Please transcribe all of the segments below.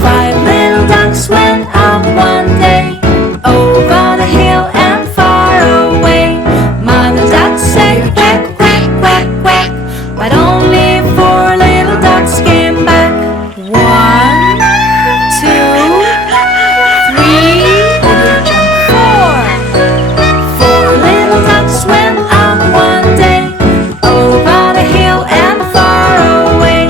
Five little ducks went out one day, over the hill and far away. Mother duck said quack, quack, quack, quack, but only four little ducks came back. One, two, three, four. Four little ducks went out one day, over the hill and far away.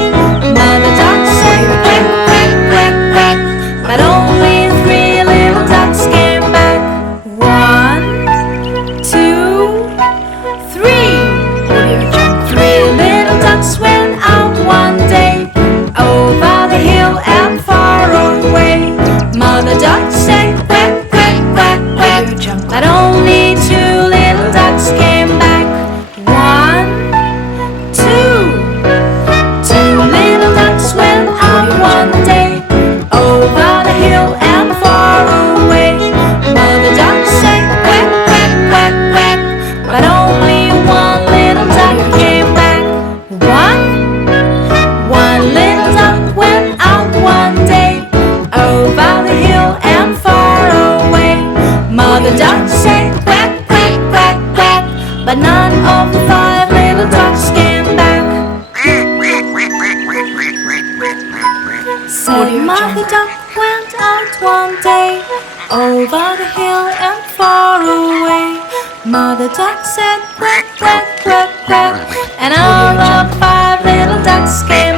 Mother duck said quack, quack, quack, quack, but only three little ducks came back. One, two, three. Three little ducks went out one day, over the hill and far away. Mother duck said quack, quack, quack, quack, but only two little ducks came back. One, two. Two little ducks went out one day, over the hill and far away. Mother duck said quack, quack, quack, quack, but only one little duck came back. One little duck went out one day, over the hill and far away. Mother duck said quack, quack, quack, quack, but none of the five little ducks came back. Said Mother duck went out one day, over the hill and far away. Mother duck said quack, quack, quack, quack, and all the five little ducks came